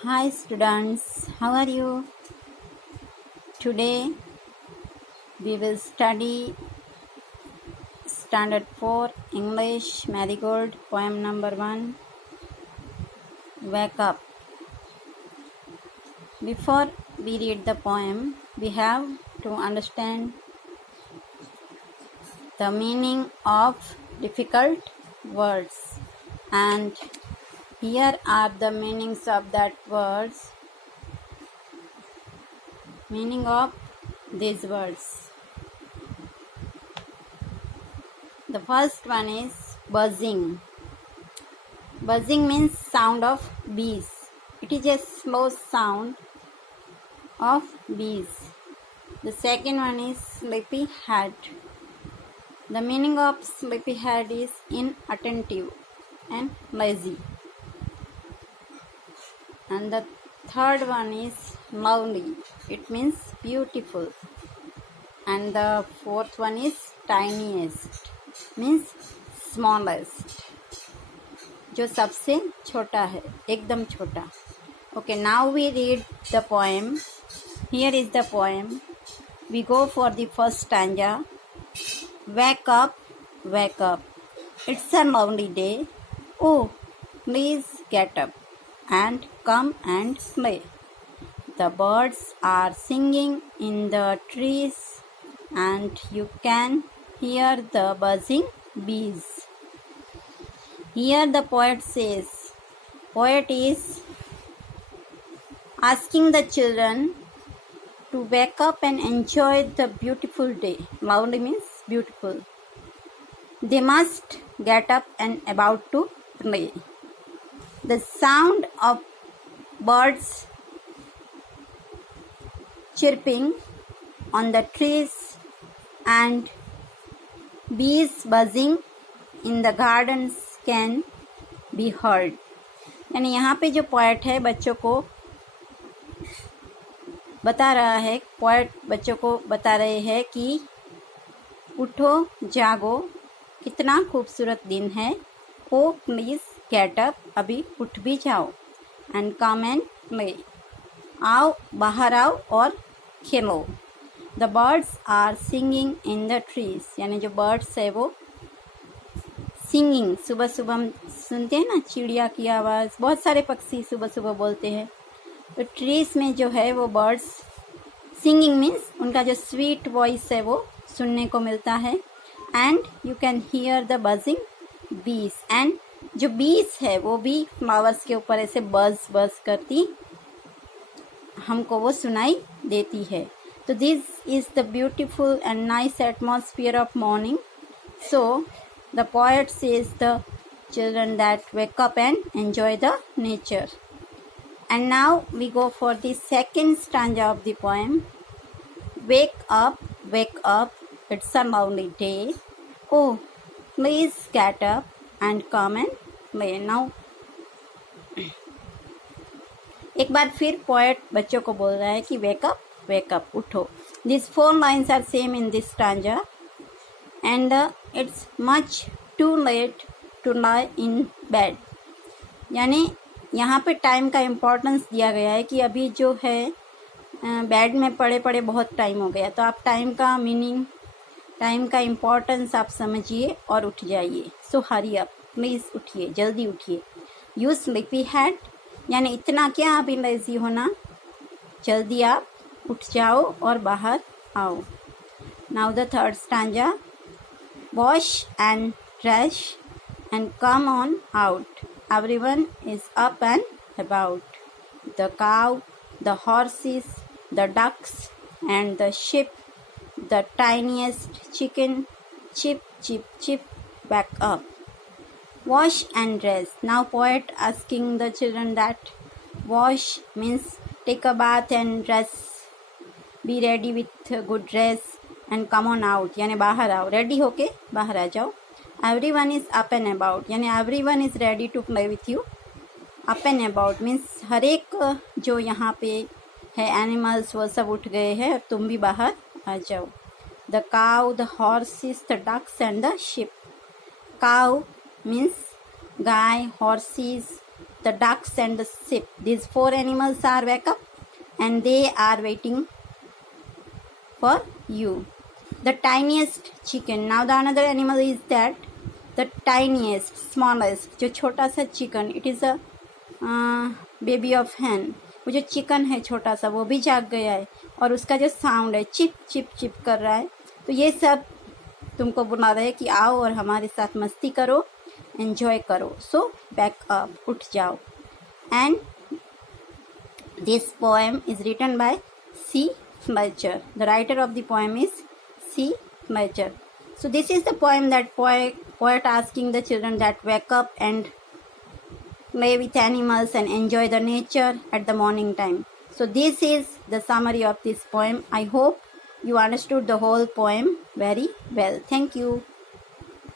Hi students, how are you? Today we will study Standard 4 English Marigold poem number 1 Wake Up. Before we read the poem, we have to understand the meaning of difficult words, and here are the meanings of that words. Meaning of these words. The first one is buzzing. Buzzing means sound of bees. It is a slow sound of bees. The second one is sleepy head. The meaning of sleepy head is inattentive and lazy. And the third one is lovely. It means beautiful. And the fourth one is tiniest. Means smallest. जो सबसे छोटा है, एकदम छोटा. Okay, now we read the poem. Here is the poem. We go for the first stanza. Wake up, wake up. It's a lovely day. Oh, please get up and come and play. The birds are singing in the trees and you can hear the buzzing bees. Here the poet says, poet is asking the children to wake up and enjoy the beautiful day. Lovely means beautiful. They must get up and about to play. The sound of birds chirping on the trees and bees buzzing in the gardens can be heard. यानी यहाँ पे जो poet है बच्चों को बता रहा है, पोएट बच्चों को बता रहे हैं कि उठो जागो, कितना खूबसूरत दिन है. ओ प्लीज़ गेट अप, अभी उठ भी जाओ. एंड कम एंड प्ले, आओ बाहर आओ और खेलो. The birds are singing in the trees. यानी जो बर्ड्स है वो सिंगिंग, सुबह सुबह हम सुनते हैं ना चिड़िया की आवाज़, बहुत सारे पक्षी सुबह सुबह बोलते हैं. तो ट्रीज में जो है वो बर्ड्स सिंगिंग मीन्स उनका जो स्वीट वॉइस है वो सुनने को मिलता है. And you can hear the buzzing बीज. एंड जो बीज है वो भी फ्लावर्स के ऊपर ऐसे बज बज करती हमको वो सुनाई देती है. तो this is the beautiful and nice atmosphere of morning. So the poet says the children that wake up and enjoy the nature. And now we go for the second stanza of the poem. Wake up, it's a lovely day. Oh, please get up and come and play. Now एक बार फिर poet बच्चों को बोल रहा है कि wake up, उठो. These 4 lines are same in this stanza. And it's much too late to lie in bed. यानी यहाँ पे टाइम का इम्पोर्टेंस दिया गया है कि अभी जो है बेड में पड़े पड़े बहुत टाइम हो गया. तो आप टाइम का मीनिंग, टाइम का इम्पोर्टेंस आप समझिए और उठ जाइए. सो हरी अप, प्लीज़ उठिए, जल्दी उठिए. यू स्लीपी हेड, यानी इतना क्या अभी लेजी होना, जल्दी आप उठ जाओ और बाहर आओ. Now the third stanza. Wash and dress and come on out. Everyone is up and about. The cow, the horses, the ducks, and the sheep, the tiniest chicken, chip, chip, chip, back up. Wash and dress. Now poet asking the children that wash means take a bath and dress. Be ready with a good dress. And come on out, यानी बाहर आओ, ready होके बाहर आ जाओ. Everyone is up and about, यानी everyone is ready to play with you. Up and about means हर एक जो यहाँ पे है एनिमल्स वो सब उठ गए हैं, अब तुम भी बाहर आ जाओ. The cow, the horses, the ducks and the sheep. Cow means गाय, horses the ducks and the sheep. These 4 animals are wake up and they are waiting for you. The tiniest chicken. Now the another animal is that the tiniest, smallest, जो छोटा सा chicken. It is a baby of hen. वो जो chicken है छोटा सा वो भी जाग गया है और उसका जो साउंड है चिप चिप चिप कर रहा है. तो ये सब तुमको बुला रहे हैं कि आओ और हमारे साथ मस्ती करो, एंजॉय करो. सो बैक अप, उठ जाओ. And this poem is written by C. Fletcher. The writer of the poem is C. Fletcher. So this is the poem that poet asking the children that wake up and play with animals and enjoy the nature at the morning time. So this is the summary of this poem. I hope you understood the whole poem very well. Thank you.